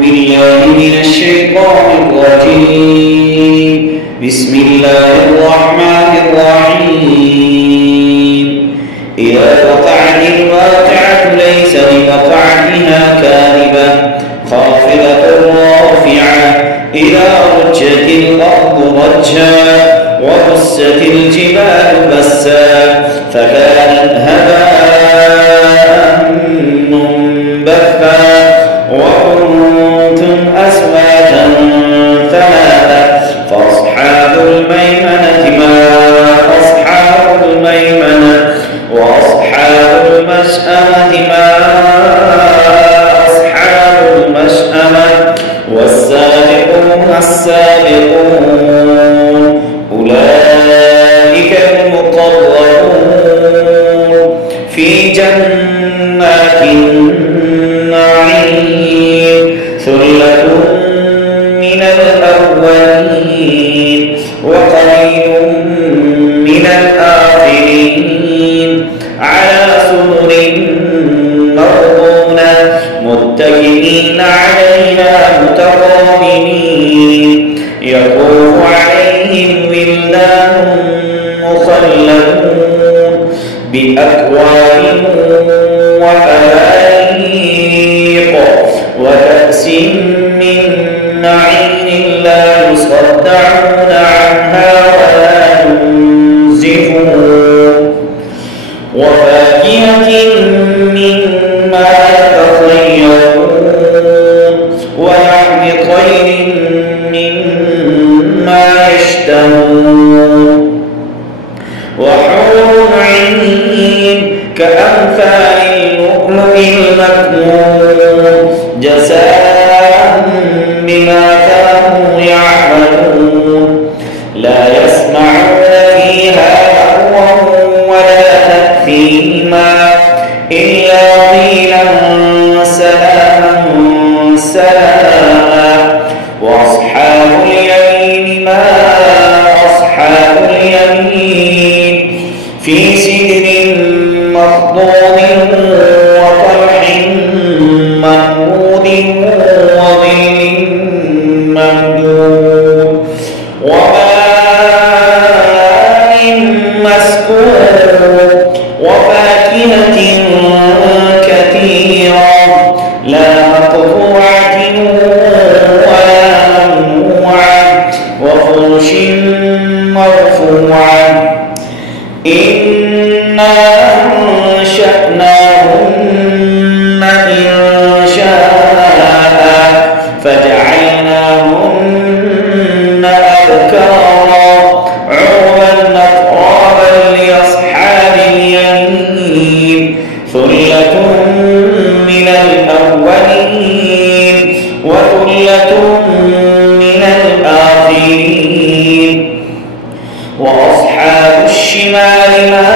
بالله من الشيطان الرجيم. بسم الله الرحمن الرحيم. إذا وقعت الواقعة ليس لوقعتها كاذبة خافضة رافعة إذا رجت الأرض رجا وبست الجبال بسا فكانت هباء منبثا وكنتم أزواجا ثلاثة فأصحاب الميمنة ما أصحاب الميمنة وأصحاب المشأمة ما أصحاب المشأمة والسابقون السابقون أولئك المقربون في جنات النعيم ثلة من الأولين وقليل من الآخرين على سرر موضونة متكئين عليها متقابلين يطوف عليهم ولدان مخلدون بأكواب وأباريق وكأس من معين لا يصدعون عنها ولا ينزفون وفاكهة مما يتخيرون ولحم طير مما يشتهون وحور عين كأمثال اللؤلؤ المكنون جزاء بما كانوا يعملون لا يسمعون فيها لغوا ولا تأثيما إلا قيلا سلاما سلاما وأصحاب اليمين ما أصحاب اليمين في سدر مخضود وطلح منضود وظل ممدود وماء مسكوب وفاكهة كثيرة لا مقطوعة ولا ممنوعة وفرش مرفوعة إنا أنشأناهن إنشاء فجعلناهن أبكارا عربا أترابا لأصحاب اليمين ثلة من الأولين وثلة من الآخرين وأصحاب الشمال ما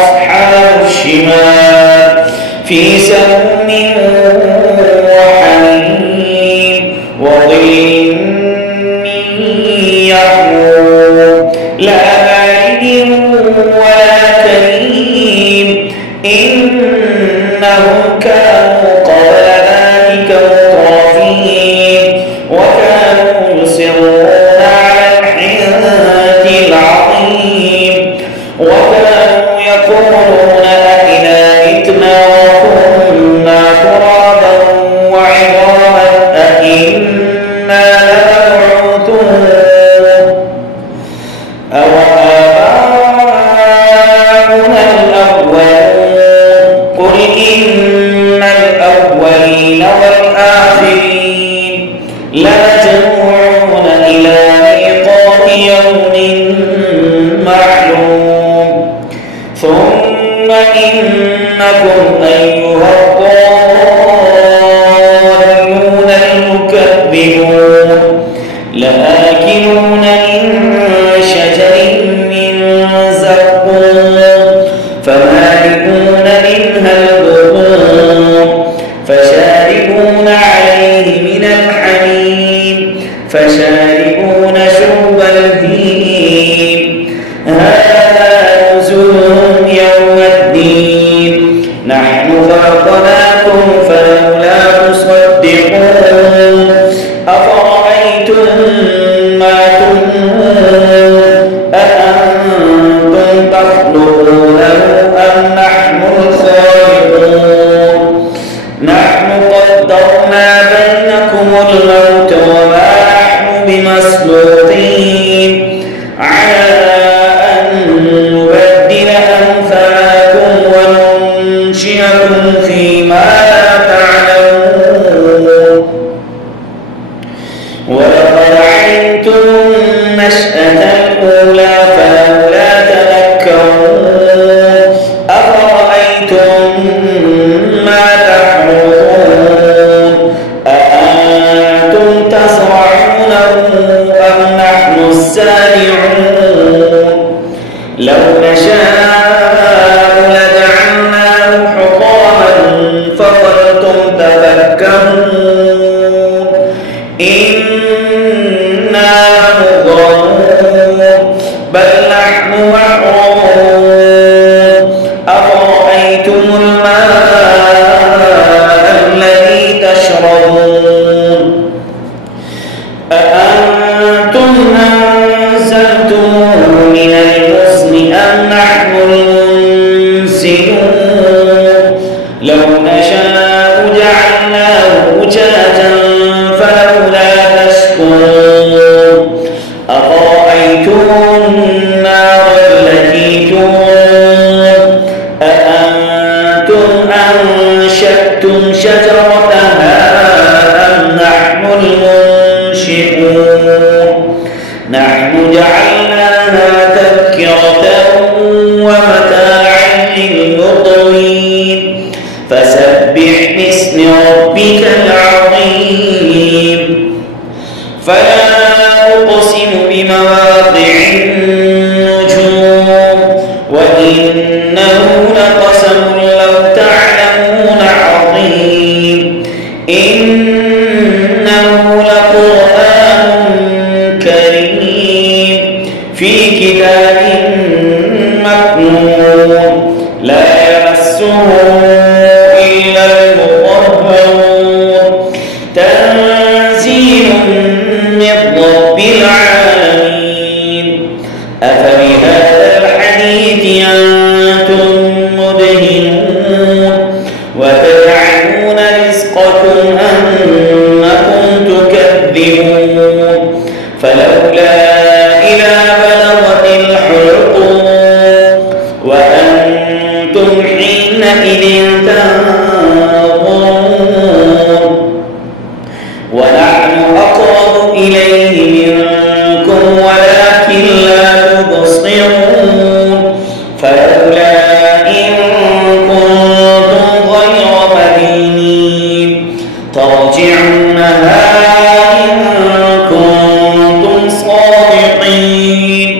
أصحاب الشمال في سموم وحميم وظل من يحموم لا بارد ولا كريم إنهم كانوا قبل ذلك مترفين وكانوا يصرون على الحنث العظيم وكانوا يقولون أئذا متنا وكنا ترابا وعظاما أئنا لمبعوثون أوآباؤنا الأولون قل إن الأولين والآخرين لمجموعون إلى ميقات يوم معلوم ثم إنكم أيها الضالون المكذبون لآكلون من شجر من زقوم فمالئون منها البطون فشاربون عليه من الحميم فشاربون شرب الهيم هذا نزلهم يوم الدين نحن الموت وما نحن بمسبوقين على أن نبدل أمثالكم وننشئكم فيما لا تعلمون ولقد علمتم النشأة الأولى فلولا تذكرون أفرأيتم ما تحرثون أأنتم تزرعونه أم نحن الزارعون لو نشاء لجعلناه حطاما فظلتم تفكهون إنا لمغرمون بل نحن محرومون أفرأيتم الماء الذي تشربون أأنتم أنزلتموه من المزن أم نحن المنزلون لو نشاء جعلناه أجاجا فلولا تشكرون أفرأيتم النار التي تورون أأنتم أنشأتم شجرتها أم نحن المنشئون نحن جعلناها تذكرة ومتاعا للمقوين فسبح باسم ربك العظيم فلا أقسم بمواقع النجوم وإنه لقسم لو تعلمون عظيم إنه لقرآن كريم في كتاب مكنون لا يمسه إلا المطهرون تنزيل من رب العالمين أفبهذا الحديث أنتم مدهنون وتجعلون رزقكم أنكم تكذبون فلولا إذا بلغت الحلقوم وأنتم حينئذ تنظرون ونحن أقرب إليه منكم ولكن لا تبصرون فلولا إن كنتم غير مدينين ترجعونها إن كنتم صادقين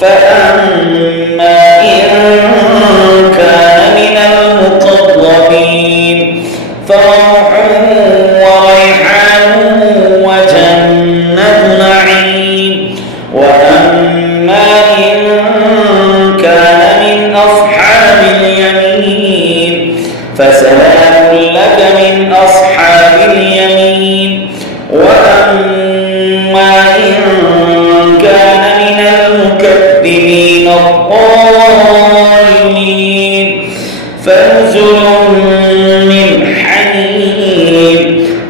فأما إن كان من المقربين فروح وريحان وجنة نعيم وأما إن كان من أصحاب اليمين فسلام لك من أصحاب اليمين وأما إن كان من المكذبين الضالين فنزل من حميم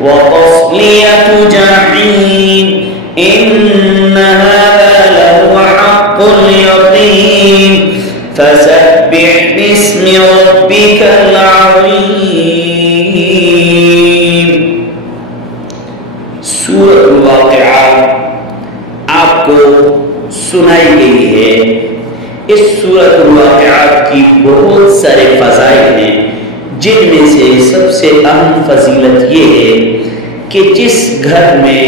وتصلية جحيم إن هذا لهو حق اليقين فسبح باسم ربك العظيم सूरह वाक़िआ आपको सुनाई गई है। इस सूरह वाक़िआ की बहुत सारे फ़ज़ाइल हैं, जिनमें से सबसे अहम फजीलत ये है कि जिस घर में